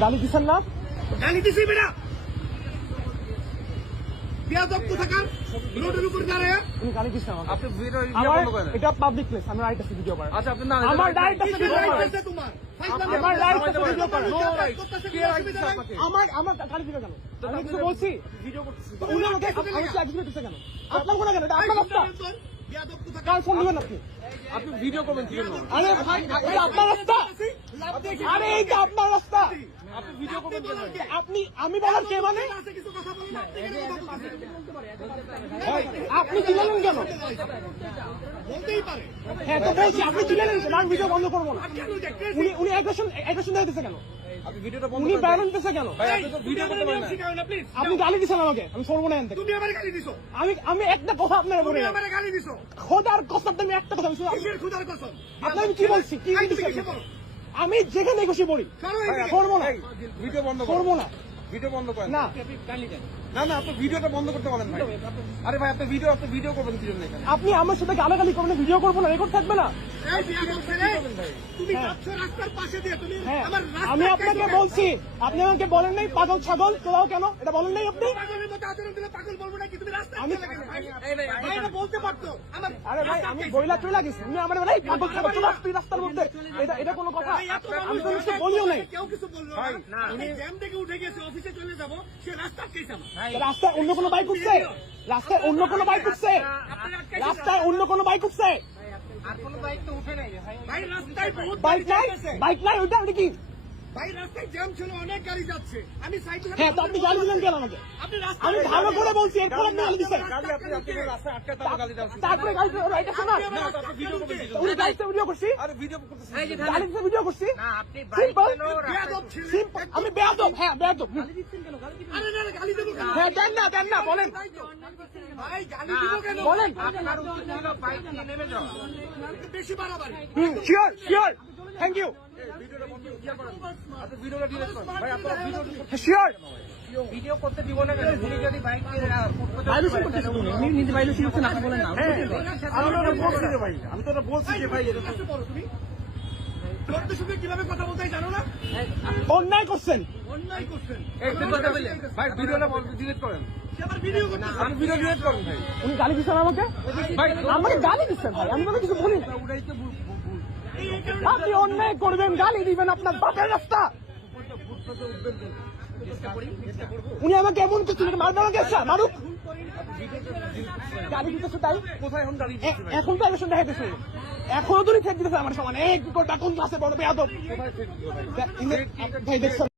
গালি দিচ্ছেন না? গালি দিছি বেটা বিয়াদব কোথাকার রোডের উপর দাঁড়ায় উনি গালি দিচ্ছেন আমাকে। আপনি ভিডিও আমার বন্ধ করেন। এটা পাবলিক প্লেস, আমি রাইট আছে ভিডিও করার। আচ্ছা আপনি না আমার রাইট আছে ভিডিও করার। তোমার আমার রাইট আছে ভিডিও করার। নো রাইট কে রাইট দিছে আপনাকে? আমার গালি দিবে কেন? আমি কিছু বলছি? ভিডিও করতেছি। উনি আমাকে গালি দিতেছে কেন? আপনার কোন কেন? এটা আপনার রাস্তা। বিয়াদব কোথাকার কার ফোন দিবেন আপনি? আপনি ভিডিও করবেন কি জন্য? আরে ভাই, এটা আপনার রাস্তা। আরে এইটা আপনার রাস্তা। আপনি ভিডিও করবেন কেন? আপনি আমি বলার কে মানে? কিছু কথা বলেন আপনি কেন কথা বলছেন? ভাই, আপনি চিল্লালেন কেন? বলতেই পারে হ্যাঁ তো বলছি, আপনি চিল্লালেন কেন? আমি ভিডিও বন্ধ করবো না। কেন দেখতেছি উনি অ্যাগ্রেশন দেখাইতেছে কেন? আপনি ভিডিওটা বন্ধ উনি করেন। ব্যান দিতেছে কেন? ভাই আপনি তো ভিডিও করতে পারেন না। শিখাও না প্লিজ আপনি গালি দিচ্ছেন আমাকে, আমি সরবো না এখান থেকে। তুমি আমারে গালি দিছো আমি একটা কথা আপনার বলি তুমি না। আমারে গালি দিছো খোদার কসম, আমি একটা কথা বলছি। কিসের খুদার কসম আপনার আমি কি বলছি? কি এই তুমি দিচ্ছেন? কিসে বলো আমি যেখানে খুশি বলি, সরো এদিকে। সরবো না, এই, ভিডিও বন্ধ করেন। সরবো না। ভিডিও বন্ধ করেন। না না না আপনি ভিডিওটা বন্ধ করতে বলেন ভাই। আরে ভাই আপনি ভিডিও করবেন কি জন্য এখানে? আপনি আমার সাথে গালাগালি করবেন, ভিডিও করবো না, রেকর্ড থাকবে না। এই বিয়াদব ছেলে তুমি যাচ্ছ রাস্তার পাশে দিয়ে তুমি হ্যাঁ, আমার রাস্তা আমি আপনাকে বলছি, আপনি আমাকে বলেন নাই পাগল ছাগল চলাও কেন, এটা বলেন নাই আপনি? পাগলের মতো আচরণ দিলে পাগল বলবো নাকি তুমি রাস্তা আমি- ভাই এটা বলতে পারতো আমার আরে ভাই, আমি বইলা চলে গেছি, তুমি আমার বলে পাগল ছাগল চলে আসছি রাস্তার মধ্যে, এটা কোনো কথা? আমি তো কিছু বলিও নাই। কেউ কিছু বললো না আমি জ্যাম থেকে উঠে গেছি অফিসে চলে যাব সে রাস্তা আটকেছে আমার রাস্তায় অন্য কোনো বাইক উঠছে? রাস্তায় অন্য কোনো বাইক উঠছে? রাস্তায় অন্য কোনো বাইক উঠছে? ভাই রাস্তায় বহুত বাইক নাই, বাইক নাই, ওইটা কি? ভাই রাস্তায় জ্যাম ছিল অনেক গাড়ি যাচ্ছে আমি সাইড হ্যাঁ তো আপনি গালি দিলেন কেন আমাকে? আপনি রাস্তা আমি ভালো করে বলছি, এরপর আপনি গালি দিচ্ছেন। আপনি রাস্তায় আটকে গালি দেওয়া উচিত। তারপরে গালি দিলেন, এটা শোনা। না তো আপনি ভিডিও করবেন কি জন্য? উনি গাড়িতে ভিডিও করছি, আরে ভিডিও করতেছি। গাড়ি দিতে ভিডিও করছি। আপনি সিম্পল, বেয়াদব ছিল সিম্পল। আমি বেয়াদব, হ্যাঁ বেয়াদব। আরে না না, গালি দেবো কেন হ্যাঁ দেন না, বলেন ভাই গালি দিব কেন বলেন। আপনার উচিত ছিল বাইক নিয়ে নেমে যাওয়া। বেশি বাড়াবাড়ি শিওর, থ্যাংক ইউ, ভিডিওটা বন্ধ ইয়া করেন। আপনি ভিডিওটা ডিলিট করেন। ভাই আপনারা ভিডিও শিওর। ভিডিও করতে দিব না কেন? উনি যদি বাইক নিয়ে ভাইলেশন করতেছে উনি নিজে ভাইলেশন করছেন, আপনি বলেন না। আমি তো বলছি যে ভাই, আমি তো বলছি যে ভাই এটা কাছে পড়ো তুমি তোরদের সঙ্গে কিভাবে কথা বলতে হয় জানো না অন্যায় করছেন। অন্যায় করছেন ভাই ভিডিওটা ডিলিট করেন। সে আবার ভিডিও করতে আপনি ভিডিও ডিলিট করেন ভাই। উনি গালি দিচ্ছেন আমাকে, আমাকে গালি দিচ্ছেন ভাই, আমি কোনো কিছু বলি না। আপনি অন্যায় করবেন, গালি দিবেন, আপনার বাপের রাস্তা। উনি আমাকে এমন কিছু মারবে, আমাকে আচ্ছা মারুক, গালি দিতেছে তাই। কোথায় এখন গাড়ি এখন তো অ্যাগ্রেশন দেখাইতেছে, এখনো তুমি ঠেক দিতেছে আমার সমান। এই কোন ক্লাসে বড় বেয়াদব কোথায় থেকে ভাই দেখছেন।